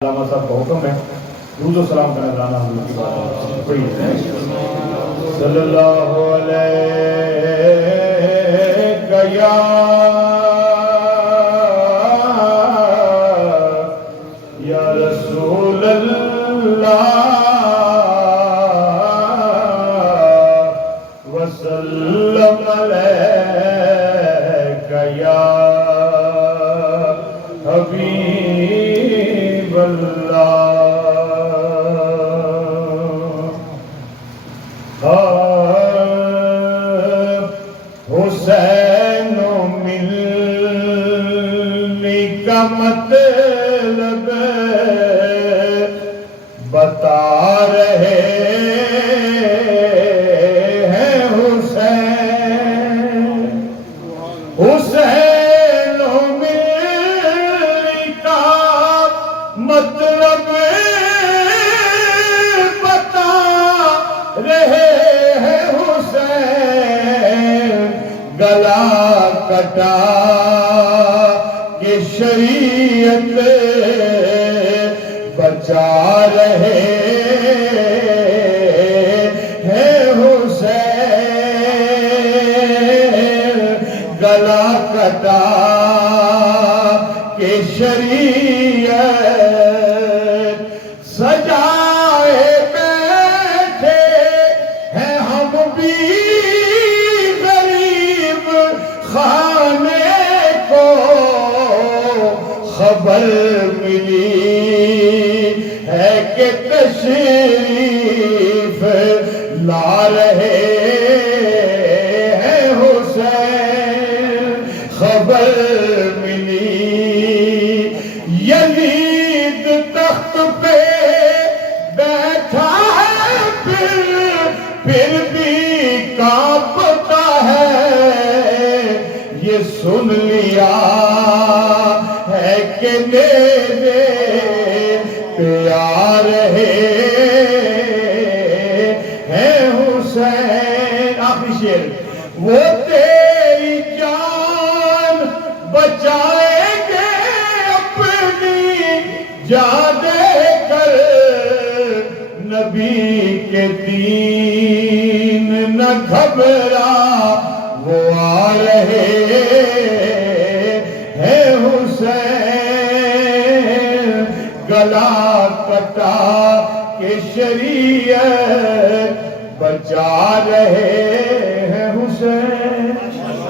علامہ صاحب کا حکم ہے درود و سلام کا نذرانہ حضور کی بات کوئی صلی اللہ علیہ یا رسول اللہ وسلم علیہ یا حبیب حسین ملنے کا مطلب بتا رہے ہیں حسین حسین ملنے کا مطلب بتا رہے ہیں حسین گلا کٹا کہ شریعت بچا رہے ہیں حسین گلا کٹا کہ شریعت سجائے بیٹھے ہیں ہم بھی غریب خانے کو خبر ملی ہے کہ تشریف لا رہے ہیں حسین خبر ملی یزید تخت پہ بیٹھا ہے پھر بھی کانپتا ہے یہ سن لیا ہے کہ میرے پیار ہے حسین آخری شعر وہ تیری جان بچائیں گے اپنی جان دے کر نبی کے دین نہ گھبرا وہ آ رہے ہیں حسین گلا کٹا کہ شریعت بچا رہے